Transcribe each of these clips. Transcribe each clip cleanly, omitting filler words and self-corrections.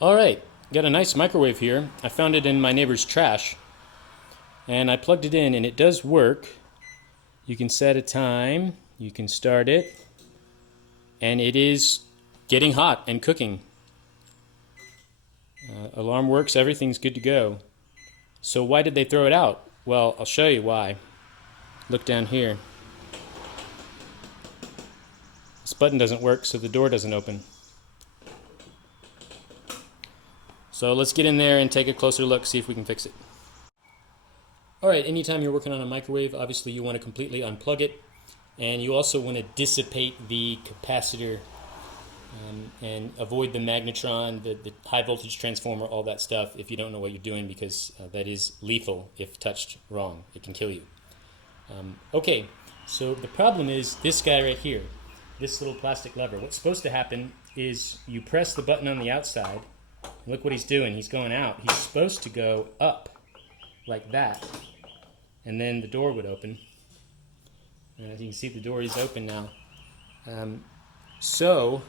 All right, got a nice microwave here. I found it in my neighbor's trash, and I plugged it in, and it does work. You can set a time, you can start it, and it is getting hot and cooking. Alarm works, everything's good to go. So why did they throw it out? Well, I'll show you why. Look down here. This button doesn't work, so the door doesn't open. So let's get in there and take a closer look, see if we can fix it. Alright, anytime you're working on a microwave, obviously you want to completely unplug it, and you also want to dissipate the capacitor and avoid the magnetron, the high voltage transformer, all that stuff if you don't know what you're doing, because that is lethal if touched wrong. It can kill you. Okay, so the problem is this guy right here, this little plastic lever. What's supposed to happen is you press the button on the outside. Look what he's doing. He's going out. He's supposed to go up like that, and then the door would open. And as you can see, the door is open now. So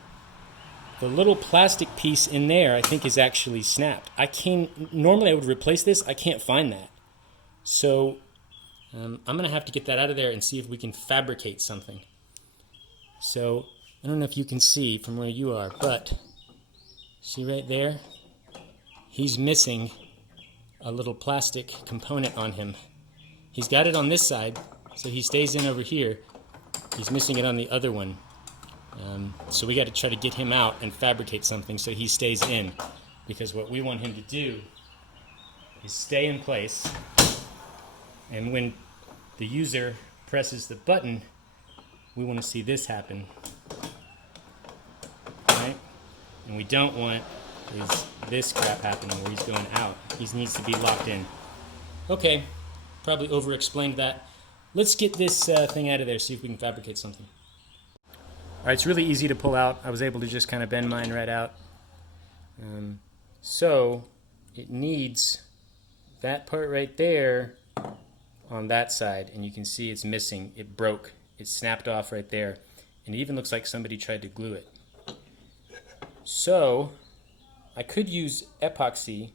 the little plastic piece in there, I think, is actually snapped. Normally I would replace this. I can't find that. So I'm going to have to get that out of there and see if we can fabricate something. So I don't know if you can see from where you are, but see right there? He's missing a little plastic component on him. He's got it on this side, so he stays in over here. He's missing it on the other one. So we got to try to get him out and fabricate something so he stays in, because what we want him to do is stay in place, and when the user presses the button, we want to see this happen. Right? And we don't want is this crap happening where he's going out. He needs to be locked in. Okay, probably over-explained that. Let's get this thing out of there, see if we can fabricate something. All right, it's really easy to pull out. I was able to just kind of bend mine right out. So it needs that part right there on that side, and you can see it's missing. It broke. It snapped off right there, and it even looks like somebody tried to glue it. So I could use epoxy,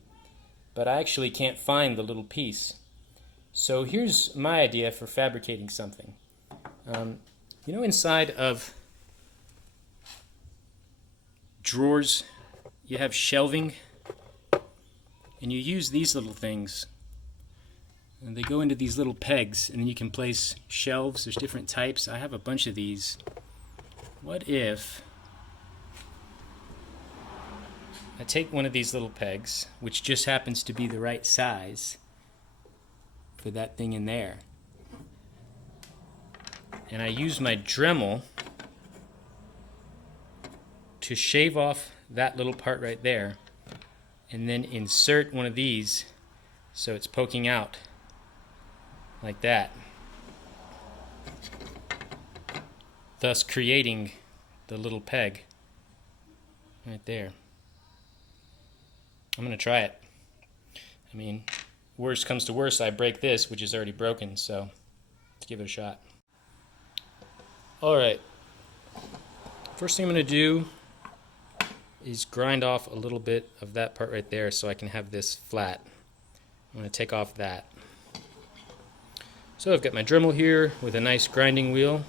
but I actually can't find the little piece. So here's my idea for fabricating something. You know, inside of drawers, you have shelving, and you use these little things. And they go into these little pegs, and then you can place shelves. There's different types. I have a bunch of these. What if I take one of these little pegs, which just happens to be the right size for that thing in there, and I use my Dremel to shave off that little part right there, and then insert one of these so it's poking out like that, thus creating the little peg right there. I'm going to try it. I mean, worst comes to worst, I break this, which is already broken, so let's give it a shot. Alright, first thing I'm going to do is grind off a little bit of that part right there so I can have this flat. I'm going to take off that. So I've got my Dremel here with a nice grinding wheel.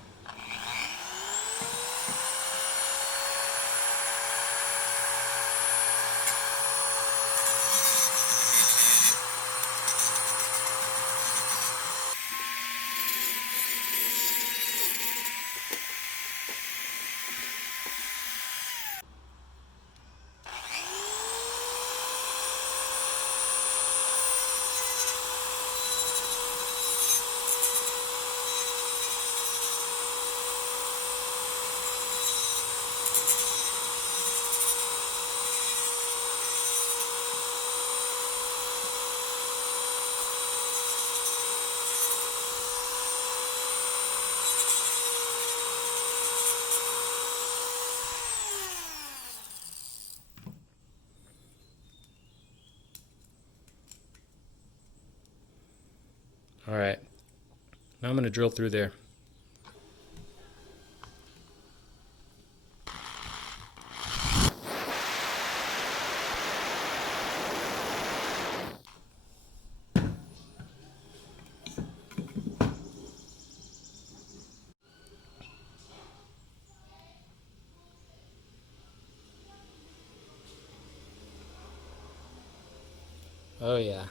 Alright, now I'm going to drill through there. Oh yeah.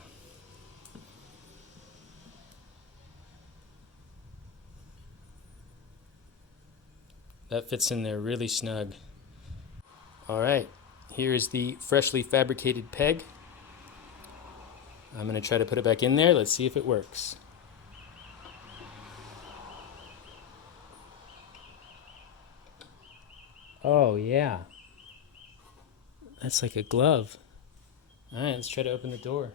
That fits in there really snug. All right, here is the freshly fabricated peg. I'm going to try to put it back in there. Let's see if it works. Oh yeah. That's like a glove. All right, let's try to open the door.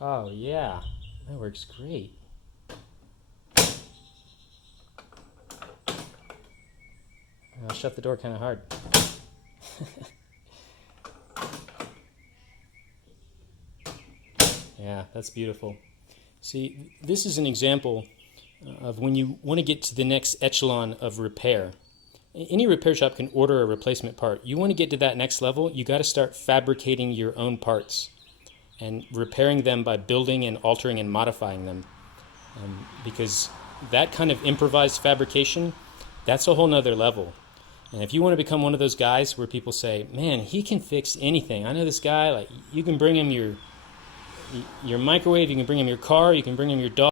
Oh yeah, that works great. I'll shut the door kind of hard. Yeah, that's beautiful. See, this is an example of when you want to get to the next echelon of repair. Any repair shop can order a replacement part. You want to get to that next level, you got to start fabricating your own parts and repairing them by building and altering and modifying them. Because that kind of improvised fabrication, that's a whole nother level. And if you want to become one of those guys where people say, man, he can fix anything. I know this guy, like you can bring him your microwave, you can bring him your car, you can bring him your dog.